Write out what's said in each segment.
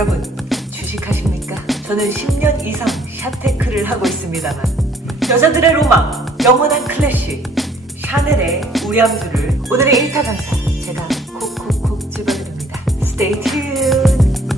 여러분, 주식하십니까? 저는 10년 이상 샤테크를 하고 있습니다만 여자들의 로망, 영원한 클래식 샤넬의 우량주를 오늘의 1타 강사 제가 콕콕콕 집어드립니다. Stay tuned!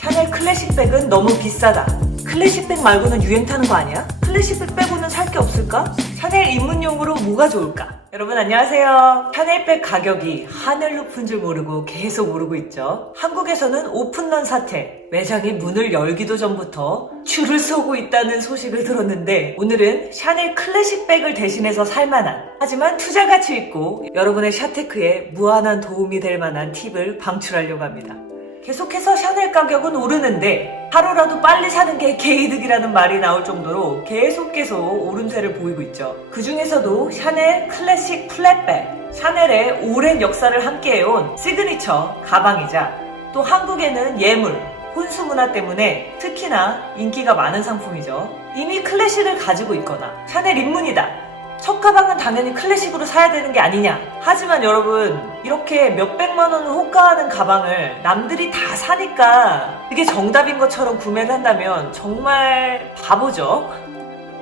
샤넬 클래식백은 너무 비싸다. 클래식백 말고는 유행 타는 거 아니야? 클래식백 빼고는 살 게 없을까? 샤넬 입문용으로 뭐가 좋을까? 여러분 안녕하세요. 샤넬백 가격이 하늘 높은 줄 모르고 계속 오르고 있죠. 한국에서는 오픈런 사태, 매장이 문을 열기도 전부터 줄을 서고 있다는 소식을 들었는데 오늘은 샤넬 클래식백을 대신해서 살만한, 하지만 투자 가치 있고 여러분의 샤테크에 무한한 도움이 될 만한 팁을 방출하려고 합니다. 계속해서 샤넬 가격은 오르는데 하루라도 빨리 사는 게 개이득이라는 말이 나올 정도로 계속 오름세를 보이고 있죠. 그 중에서도 샤넬 클래식 플랫백, 샤넬의 오랜 역사를 함께해온 시그니처 가방이자 또 한국에는 예물, 혼수 문화 때문에 특히나 인기가 많은 상품이죠. 이미 클래식을 가지고 있거나 샤넬 입문이다, 첫 가방은 당연히 클래식으로 사야 되는 게 아니냐. 하지만 여러분, 이렇게 몇백만 원을 호가하는 가방을 남들이 다 사니까 그게 정답인 것처럼 구매를 한다면 정말 바보죠.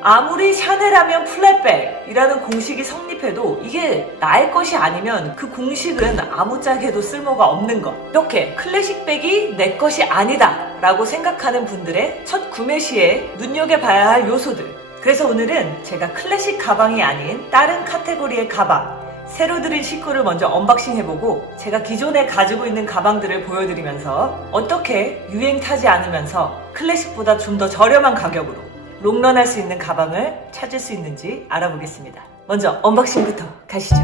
아무리 샤넬하면 플랫백이라는 공식이 성립해도 이게 나의 것이 아니면 그 공식은 아무짝에도 쓸모가 없는 것. 이렇게 클래식백이 내 것이 아니다 라고 생각하는 분들의 첫 구매 시에 눈여겨봐야 할 요소들. 그래서 오늘은 제가 클래식 가방이 아닌 다른 카테고리의 가방, 새로 들인 식구를 먼저 언박싱 해보고 제가 기존에 가지고 있는 가방들을 보여드리면서 어떻게 유행 타지 않으면서 클래식보다 좀 더 저렴한 가격으로 롱런할 수 있는 가방을 찾을 수 있는지 알아보겠습니다. 먼저 언박싱부터 가시죠.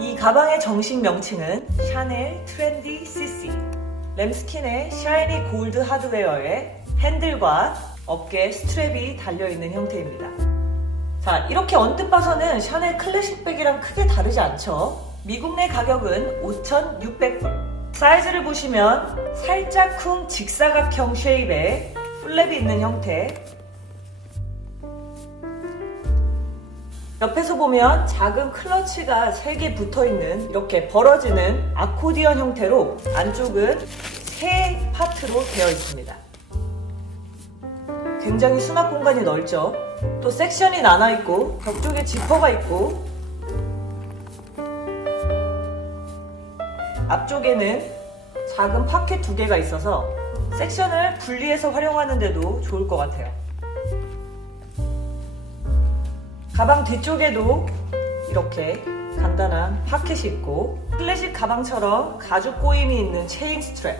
이 가방의 정식 명칭은 샤넬 트렌디 CC. 램스킨의 샤이니 골드 하드웨어에 핸들과 어깨 스트랩이 달려있는 형태입니다. 자, 이렇게 언뜻 봐서는 샤넬 클래식백이랑 크게 다르지 않죠? 미국 내 가격은 5,600불. 사이즈를 보시면 살짝쿵 직사각형 쉐입의 플랩이 있는 형태, 옆에서 보면 작은 클러치가 3개 붙어있는 이렇게 벌어지는 아코디언 형태로 안쪽은 3파트로 되어 있습니다. 굉장히 수납 공간이 넓죠. 또 섹션이 나눠있고 벽 쪽에 지퍼가 있고 앞쪽에는 작은 파켓 2개가 있어서 섹션을 분리해서 활용하는 데도 좋을 것 같아요. 가방 뒤쪽에도 이렇게 간단한 파켓이 있고 클래식 가방처럼 가죽 꼬임이 있는 체인 스트랩,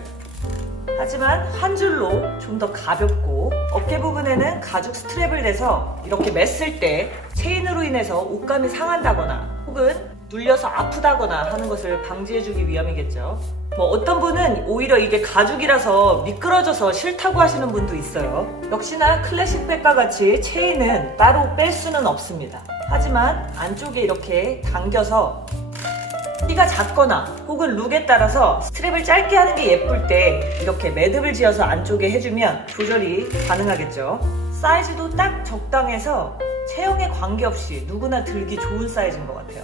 하지만 한 줄로 좀 더 가볍고 어깨 부분에는 가죽 스트랩을 내서 이렇게 맸을 때 체인으로 인해서 옷감이 상한다거나 혹은 눌려서 아프다거나 하는 것을 방지해주기 위함이겠죠. 뭐 어떤 분은 오히려 이게 가죽이라서 미끄러져서 싫다고 하시는 분도 있어요. 역시나 클래식백과 같이 체인은 따로 뺄 수는 없습니다. 하지만 안쪽에 이렇게 당겨서 키가 작거나 혹은 룩에 따라서 스트랩을 짧게 하는 게 예쁠 때 이렇게 매듭을 지어서 안쪽에 해주면 조절이 가능하겠죠. 사이즈도 딱 적당해서 체형에 관계없이 누구나 들기 좋은 사이즈인 것 같아요.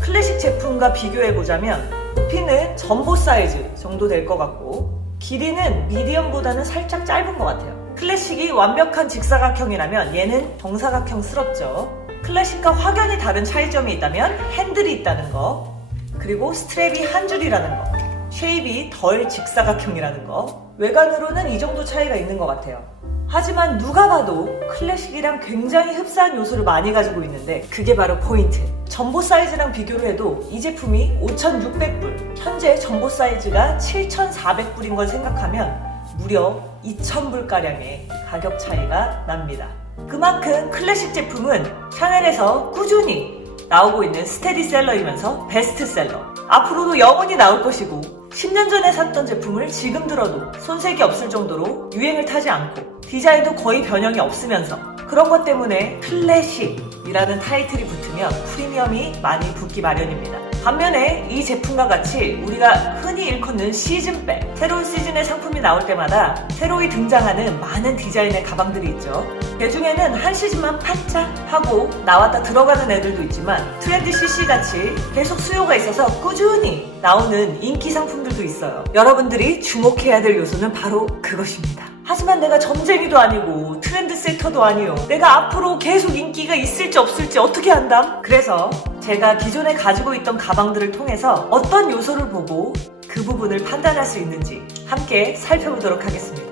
클래식 제품과 비교해보자면 높이는 점보 사이즈 정도 될 것 같고 길이는 미디엄보다는 살짝 짧은 것 같아요. 클래식이 완벽한 직사각형이라면 얘는 정사각형스럽죠. 클래식과 확연히 다른 차이점이 있다면 핸들이 있다는 거, 그리고 스트랩이 한 줄이라는 거, 쉐입이 덜 직사각형이라는 거, 외관으로는 이 정도 차이가 있는 것 같아요. 하지만 누가 봐도 클래식이랑 굉장히 흡사한 요소를 많이 가지고 있는데 그게 바로 포인트. 점보 사이즈랑 비교를 해도 이 제품이 5,600불, 현재 점보 사이즈가 7,400불인 걸 생각하면 무려 2,000불가량의 가격 차이가 납니다. 그만큼 클래식 제품은 샤넬에서 꾸준히 나오고 있는 스테디셀러이면서 베스트셀러, 앞으로도 영원히 나올 것이고 10년 전에 샀던 제품을 지금 들어도 손색이 없을 정도로 유행을 타지 않고 디자인도 거의 변형이 없으면서 그런 것 때문에 클래식이라는 타이틀이 붙으면 프리미엄이 많이 붙기 마련입니다. 반면에 이 제품과 같이 우리가 흔히 일컫는 시즌백, 새로운 시즌의 상품이 나올 때마다 새로이 등장하는 많은 디자인의 가방들이 있죠. 그 중에는 한 시즌만 팔짝 하고 나왔다 들어가는 애들도 있지만 트렌드 CC같이 계속 수요가 있어서 꾸준히 나오는 인기 상품들도 있어요. 여러분들이 주목해야 될 요소는 바로 그것입니다. 하지만 내가 점쟁이도 아니고 트렌드 세터도 아니요. 내가 앞으로 계속 인기가 있을지 없을지 어떻게 안담? 그래서 제가 기존에 가지고 있던 가방들을 통해서 어떤 요소를 보고 그 부분을 판단할 수 있는지 함께 살펴보도록 하겠습니다.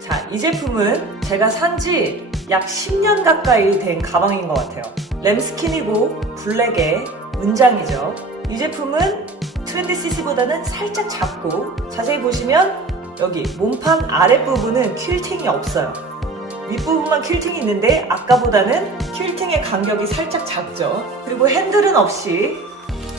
자, 이 제품은 제가 산지 약 10년 가까이 된 가방인 것 같아요. 램스킨이고 블랙의 문장이죠. 이 제품은 트렌드 CC보다는 살짝 작고 자세히 보시면 여기 몸판 아랫부분은 퀼팅이 없어요. 윗부분만 퀼팅이 있는데 아까보다는 퀼팅의 간격이 살짝 작죠. 그리고 핸들은 없이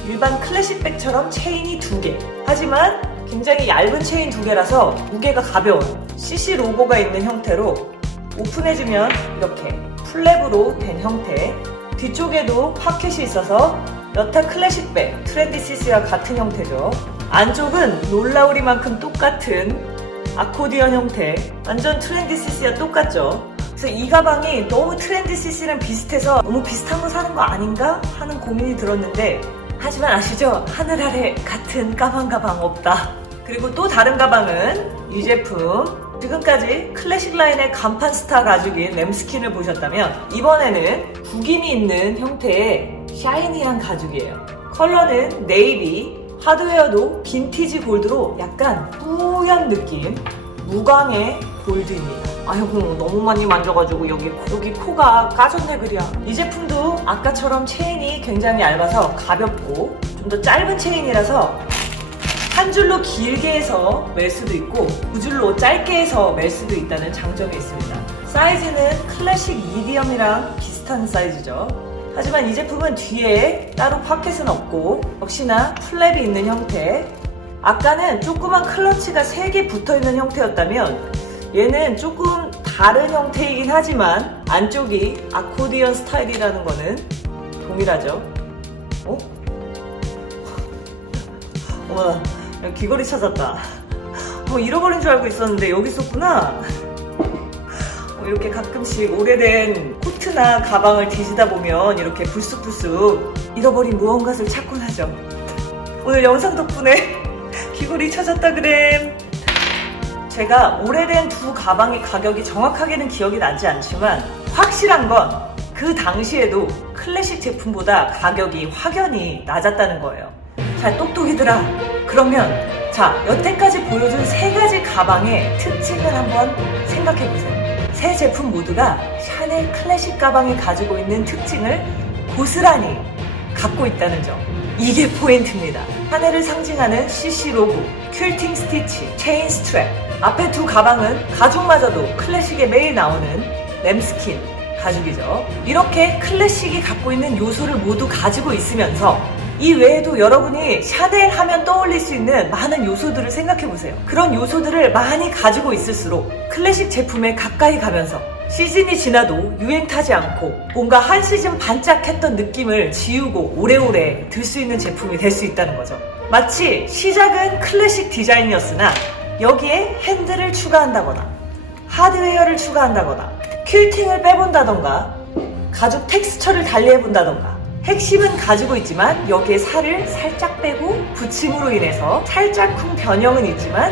일반 클래식백처럼 체인이 2개. 하지만 굉장히 얇은 체인 2개라서 무게가 가벼워요. CC 로고가 있는 형태로 오픈해주면 이렇게 플랩으로 된 형태. 뒤쪽에도 파켓이 있어서 여타 클래식백, 트렌디 CC와 같은 형태죠. 안쪽은 놀라우리만큼 똑같은 아코디언 형태, 완전 트렌디 CC와 똑같죠. 그래서 이 가방이 너무 트렌디 CC랑 비슷해서 너무 비슷한 거 사는 거 아닌가 하는 고민이 들었는데 하지만 아시죠? 하늘 아래 같은 까만 가방 없다. 그리고 또 다른 가방은 이 제품, 지금까지 클래식 라인의 간판 스타 가죽인 램스킨을 보셨다면 이번에는 국인이 있는 형태의 샤이니한 가죽이에요. 컬러는 네이비, 하드웨어도 빈티지 골드로 약간 뿌연 느낌, 무광의 골드입니다. 아이고 너무 많이 만져가지고 여기 코가 까졌네 그랴. 이 제품도 아까처럼 체인이 굉장히 얇아서 가볍고 좀 더 짧은 체인이라서 한 줄로 길게 해서 멜 수도 있고 두 줄로 짧게 해서 멜 수도 있다는 장점이 있습니다. 사이즈는 클래식 미디엄이랑 비슷한 사이즈죠. 하지만 이 제품은 뒤에 따로 파켓은 없고 역시나 플랩이 있는 형태. 아까는 조그만 클러치가 3개 붙어있는 형태였다면 얘는 조금 다른 형태이긴 하지만 안쪽이 아코디언 스타일이라는 거는 동일하죠. 어? 어머나, 귀걸이 찾았다. 뭐 잃어버린 줄 알고 있었는데 여기 있었구나. 이렇게 가끔씩 오래된 코트나 가방을 뒤지다 보면 이렇게 불쑥불쑥 잃어버린 무언가를 찾곤 하죠. 오늘 영상 덕분에 귀걸이 찾았다 그래. 제가 오래된 두 가방의 가격이 정확하게는 기억이 나지 않지만 확실한 건 그 당시에도 클래식 제품보다 가격이 확연히 낮았다는 거예요. 자, 똑똑이들아. 그러면 자, 여태까지 보여준 세 가지 가방의 특징을 한번 생각해보세요. 세 제품 모두가 샤넬 클래식 가방이 가지고 있는 특징을 고스란히 갖고 있다는 점. 이게 포인트입니다. 샤넬을 상징하는 CC 로고, 퀼팅 스티치, 체인 스트랩. 앞에 두 가방은 가죽마저도 클래식에 매일 나오는 램스킨 가죽이죠. 이렇게 클래식이 갖고 있는 요소를 모두 가지고 있으면서 이 외에도 여러분이 샤넬 하면 떠올릴 수 있는 많은 요소들을 생각해보세요. 그런 요소들을 많이 가지고 있을수록 클래식 제품에 가까이 가면서 시즌이 지나도 유행 타지 않고 뭔가 한 시즌 반짝했던 느낌을 지우고 오래오래 들 수 있는 제품이 될 수 있다는 거죠. 마치 시작은 클래식 디자인이었으나 여기에 핸들을 추가한다거나 하드웨어를 추가한다거나 퀼팅을 빼본다던가 가죽 텍스처를 달리해본다던가 핵심은 가지고 있지만 여기에 살을 살짝 빼고 붙임으로 인해서 살짝쿵 변형은 있지만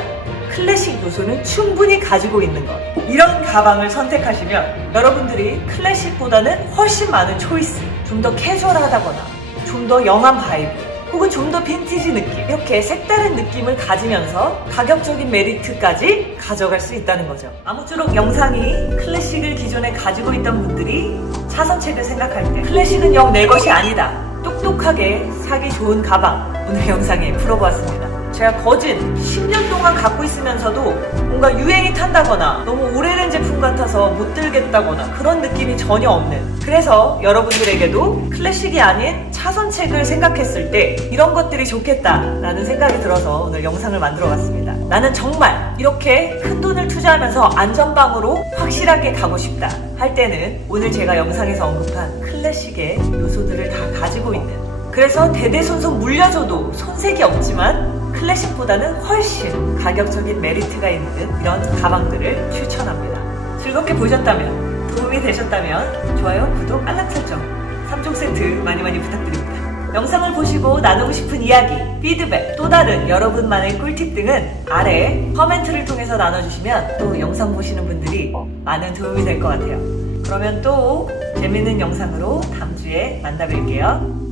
클래식 요소는 충분히 가지고 있는 것. 이런 가방을 선택하시면 여러분들이 클래식보다는 훨씬 많은 초이스, 좀 더 캐주얼하다거나 좀 더 영한 바이브 혹은 좀 더 빈티지 느낌, 이렇게 색다른 느낌을 가지면서 가격적인 메리트까지 가져갈 수 있다는 거죠. 아무쪼록 영상이 클래식을 기존에 가지고 있던 분들이 차선책을 생각할 때 클래식은 영 내 것이 아니다, 똑똑하게 사기 좋은 가방 오늘 영상에 풀어보았습니다. 제가 거진 10년 동안 갖고 있으면서도 뭔가 유행이 탄다거나 너무 오래된 제품 같아서 못 들겠다거나 그런 느낌이 전혀 없는, 그래서 여러분들에게도 클래식이 아닌 차선책을 생각했을 때 이런 것들이 좋겠다라는 생각이 들어서 오늘 영상을 만들어 봤습니다. 나는 정말 이렇게 큰 돈을 투자하면서 안전방으로 확실하게 가고 싶다 할 때는 오늘 제가 영상에서 언급한 클래식의 요소들을 다 가지고 있는, 그래서 대대손손 물려줘도 손색이 없지만 클래식보다는 훨씬 가격적인 메리트가 있는 이런 가방들을 추천합니다. 즐겁게 보셨다면, 도움이 되셨다면 좋아요, 구독, 알람 설정 3종 세트 많이 부탁드립니다. 영상을 보시고 나누고 싶은 이야기, 피드백, 또 다른 여러분만의 꿀팁 등은 아래 코멘트를 통해서 나눠주시면 또 영상 보시는 분들이 많은 도움이 될 것 같아요. 그러면 또 재밌는 영상으로 다음 주에 만나 뵐게요.